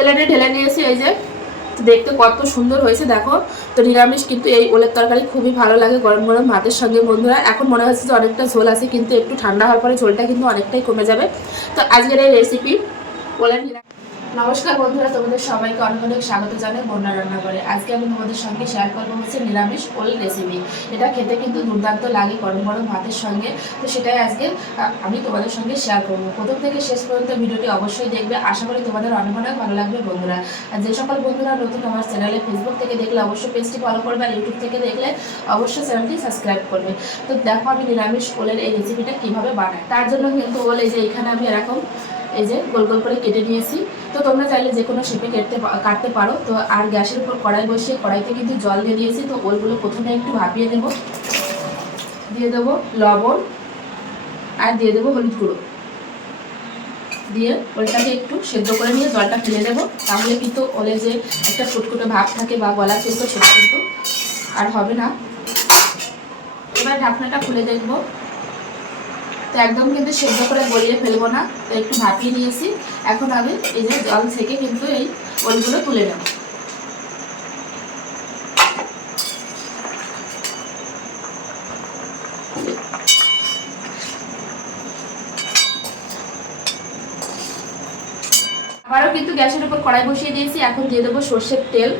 প্লেটে ঢেলে নিয়েছি, এই যে। দেখতে কত সুন্দর হয়েছে, দেখো। তো নিরামিষ কিন্তু এই ওলের তরকারি খুবই ভালো লাগে গরম গরম ভাতের সঙ্গে, বন্ধুরা। এখন মনে হচ্ছে যে অনেকটা ঝোল আছে, কিন্তু একটু ঠান্ডা হওয়ার পরে ঝোলটা কিন্তু অনেকটাই কমে যাবে। তো আজকের এই রেসিপি ওলের নিরামিষ। নমস্কার বন্ধুরা, তোমাদের সবাইকে অনেক অনেক স্বাগত জানাই বন্যা রান্না করে আজকে আমি তোমাদের সঙ্গে শেয়ার করব হচ্ছে নিরামিষ ওল রেসিপি এটা খেতে কিন্তু দুর্দান্ত লাগে গরম গরম ভাতের সঙ্গে। তো সেটাই আজকে আমি তোমাদের সঙ্গে শেয়ার করব। প্রথম থেকে শেষ পর্যন্ত ভিডিওটি অবশ্যই দেখবে। আশা করি তোমাদের অনেক অনেক ভালো লাগবে বন্ধুরা। আর যে সকল বন্ধুরা নতুন আমার চ্যানেলে ফেসবুক থেকে দেখলে অবশ্যই পেজটি ফলো করবে আর ইউটিউব থেকে দেখলে অবশ্যই চ্যানেলটি সাবস্ক্রাইব করবে। তো দেখো আমি নিরামিষ ওলের এই রেসিপিটা কীভাবে বানাই। তার জন্য কিন্তু এই যে এখানে আমি এরকম এই যে গোল গোল করে কেটে নিয়েছি। তো তোমরা চাইলে যে কোনো শেপে কেটে কাটতে পারো। তো আর গ্যাসের উপর কড়াই বসিয়ে কড়াইতে কিন্তু জল দিয়ে দিয়েছি। তো ওলগুলো প্রথমে একটু ভাপিয়ে দেবো। দিয়ে দেবো লবণ আর দিয়ে দেবো হলুদ গুঁড়ো। দিয়ে ওলটাকে একটু সেদ্ধ করে নিয়ে জলটা ফেলে দেবো। তাহলে কিন্তু ওলে যে একটা ফুটকুটে ভাব থাকে বা গলা কিন্তু সেটা কিন্তু আর হবে না। এবার ঢাকনাটা খুলে দেখব। তো একদম কিন্তু সেদ্ধ করে গলিয়ে ফেলব না, তো একটু ভাপিয়ে নিয়েছি। এখন আমি এই যে জল থেকে কিন্তু এই ওলগুলো তুলে নেব। আবারও কিন্তু গ্যাসের উপর কড়াই বসিয়ে দিয়েছি, এখন দিয়ে দেবো সর্ষের তেল।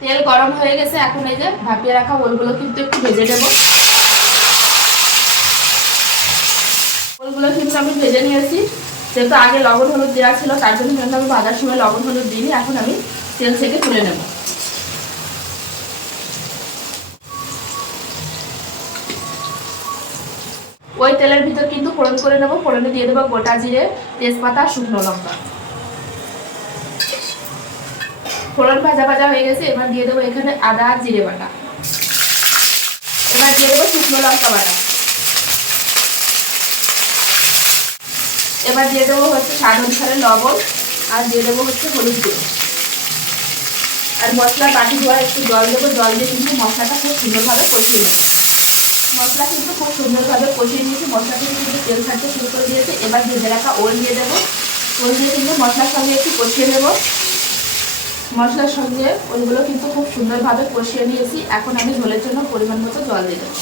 তেল গরম হয়ে গেছে, এখন এই যে ভাপিয়ে রাখা ওলগুলো কিন্তু একটু ভেজে দেবো ওলগুলো কিন্তু আমি ভেজে নিয়েছি। যেহেতু আগে লবণ হলুদ দেওয়া ছিল, তার জন্য কিন্তু আমি ভাজার সময় লবণ হলুদ দিই এখন আমি তেল থেকে তুলে নেব। ওই তেলের ভিতর কিন্তু ফোড়ন করে নেব। ফোড়নে দিয়ে দেবো গোটা জিরে, তেজপাতা, শুকনো লঙ্কা। ফোড়ন ভাজা ভাজা হয়ে গেছে। এবার দিয়ে দেবো এখানে আদা জিরে বাটা। এবার দিয়ে দেবো শুকনো লঙ্কা বাটা। এবার দিয়ে দেবো হচ্ছে স্বাদ অনুসারে লবণ, আর দিয়ে দেবো হচ্ছে হলুদ গুঁড়ো। আর মশলা বাটি ধোয়া, একটু জল দেবো, জল দিয়ে কিন্তু মশলাটা খুব সুন্দরভাবে কষিয়ে নেব। মশলা কিন্তু খুব সুন্দরভাবে কষিয়ে নিয়েছি মশলা কিন্তু তেল ছাড়তে শুরু করে দিয়েছে। এবার ভেজে রাখা ওল দিয়ে দেবো। ওল দিয়ে কিন্তু মশলার সঙ্গে একটু কষিয়ে নেব। মশলার সঙ্গে ওইগুলো কিন্তু খুব সুন্দরভাবে কষিয়ে নিয়েছি। এখন আমি ঝোলের জন্য পরিমাণ মতো জল দিয়ে দেবো।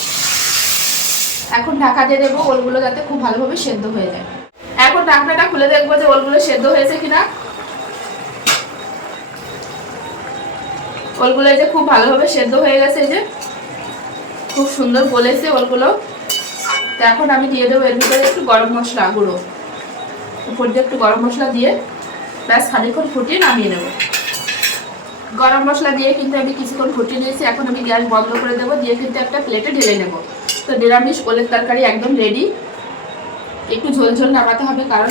এখন ঢাকা দিয়ে দেবো ওলগুলো যাতে খুব ভালোভাবে সেদ্ধ হয়ে যায়। এখন ঢাকনাটা খুলে দেখব যে ওলগুলো সেদ্ধ হয়েছে কিনা। ওলগুলো যে খুব ভালোভাবে সেদ্ধ হয়ে গেছে যে খুব সুন্দর গলেছে ওলগুলো। তো এখন আমি দিয়ে দেবো এর ভিতরে একটু গরম মশলা গুঁড়ো। উপর দিয়ে একটু গরম মশলা দিয়ে ব্যাস খানিক্ষণ ফুটিয়ে নামিয়ে নেব। গরম মশলা দিয়ে কিন্তু আমি কিছুক্ষণ ফুটিয়ে নিয়েছি, এখন আমি গ্যাস বন্ধ করে দেবো, দিয়ে কিন্তু একটা প্লেটে ঢেলে নেব। তো নিরামিষ ওলের তরকারি একদম রেডি একটু ঝোল ঝোল নামাতে হবে, কারণ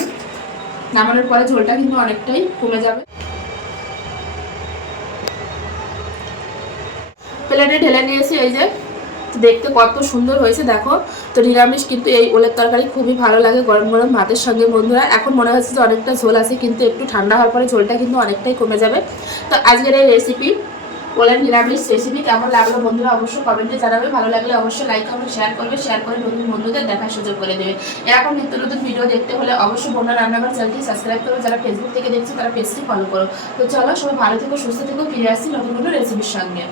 নামানোর পরে ঝোলটা কিন্তু অনেকটাই কমে যাবে। প্লেটে ঢেলে নিয়েছি এই যে, দেখতে কত সুন্দর হয়েছে, দেখো। তো নিরামিষ কিন্তু এই ওলের তরকারি খুবই ভালো লাগে গরম গরম ভাতের সঙ্গে, বন্ধুরা। এখন মনে হচ্ছে যে অনেকটা ঝোল আছে, কিন্তু একটু ঠান্ডা হওয়ার পরে ঝোলটা কিন্তু অনেকটাই কমে যাবে। তো আজকের এই রেসিপি ওলের নিরামিষ রেসিপি কেমন লাগল বন্ধুরা অবশ্যই কমেন্টে জানাবে। ভালো লাগলে অবশ্যই লাইক কমেন্ট শেয়ার করবে। শেয়ার করে নতুন বন্ধুদের দেখার সুযোগ করে দেবে। এরকম নিত্য নতুন ভিডিও দেখতে হলে অবশ্যই বন্ধুরা রান্নাঘর চ্যানেলটি সাবস্ক্রাইব করো। যারা ফেসবুক থেকে দেখছ, তারা পেজটি ফলো করো। তো চলো সবাই ভালো থেকো, সুস্থ থেকো, ফিরে আসছি নতুন কোনো রেসিপির সঙ্গে।